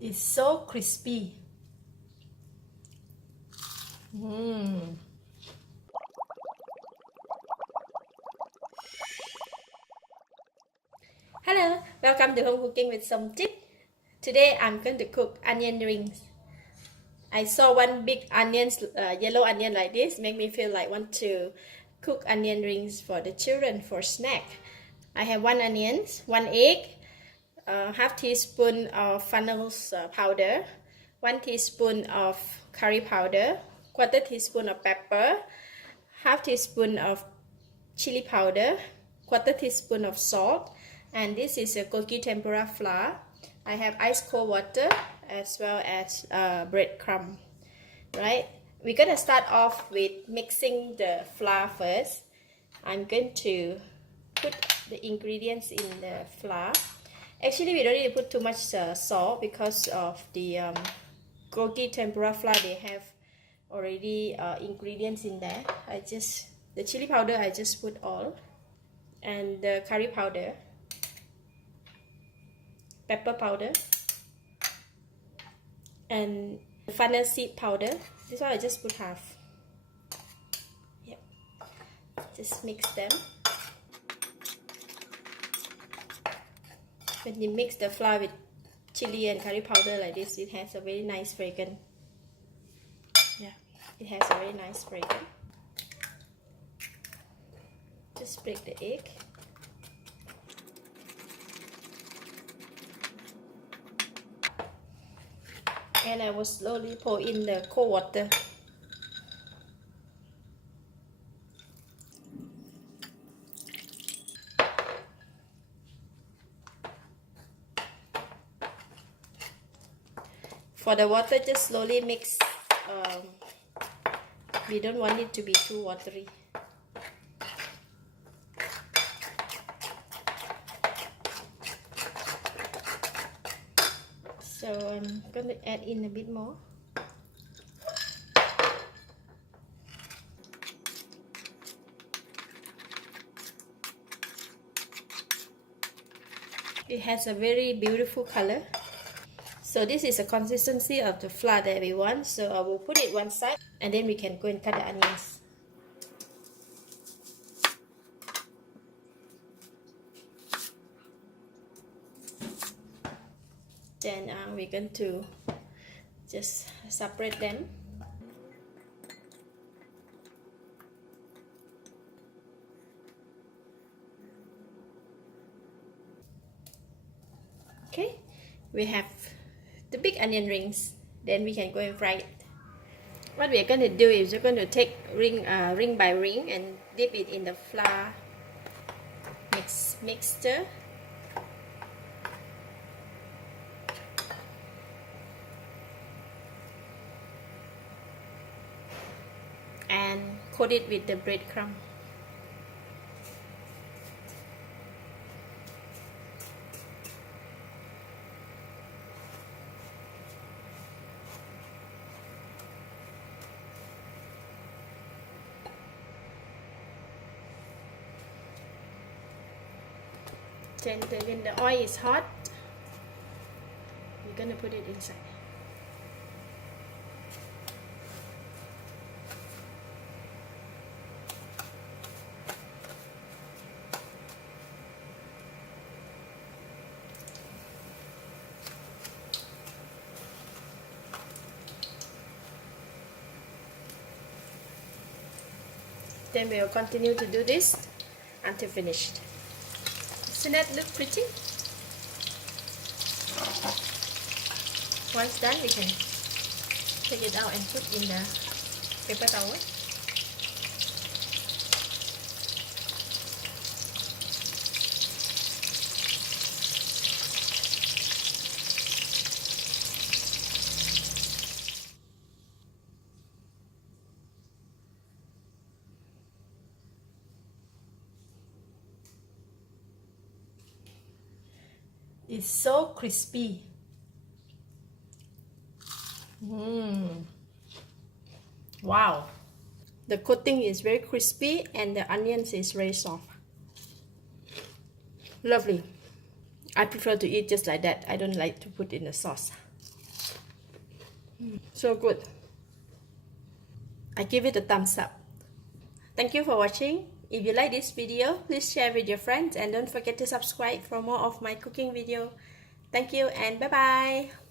It's so crispy. Hello, welcome to Home Cooking with Somjit. Today I'm going to cook onion rings. I saw one big yellow onion like this, make me feel like want to cook onion rings for the children for snack. I have 1 onion, 1 egg, half teaspoon of fennel powder, 1 teaspoon of curry powder, quarter teaspoon of pepper, half teaspoon of chili powder, quarter teaspoon of salt, and this is a gogi tempura flour. I have ice cold water as well as breadcrumb. Right, we're gonna start off with mixing the flour first. I'm going to put the ingredients in the flour. Actually, we don't need to put too much salt because of the gogi tempura flour. They have already ingredients in there. The chili powder I just put all, and the curry powder, pepper powder, and fennel seed powder. This one I just put half. Yep. Just mix them. When you mix the flour with chili and curry powder like this, it has a very nice fragrance. Yeah, it has a very nice fragrance. Just break the egg. And I will slowly pour in the cold water. For the water, just slowly mix. We don't want it to be too watery. So I'm going to add in a bit more. It has a very beautiful color. So this is the consistency of the flour that we want. So I will put it one side and then we can go and cut the onions. Then we're going to just separate them. Okay, we have the big onion rings. Then we can go and fry it. What we're going to do is we're going to take ring by ring and dip it in the flour mixture. And coat it with the breadcrumb. Then when the oil is hot, you're gonna put it inside. Then we'll continue to do this until finished. Doesn't that look pretty? Once done, we can take it out and put in the paper towel. It's so crispy. Wow. The coating is very crispy and the onions is very soft. Lovely. I prefer to eat just like that. I don't like to put in the sauce. So good. I give it a thumbs up. Thank you for watching. If you like this video, please share with your friends and don't forget to subscribe for more of my cooking video. Thank you and bye bye.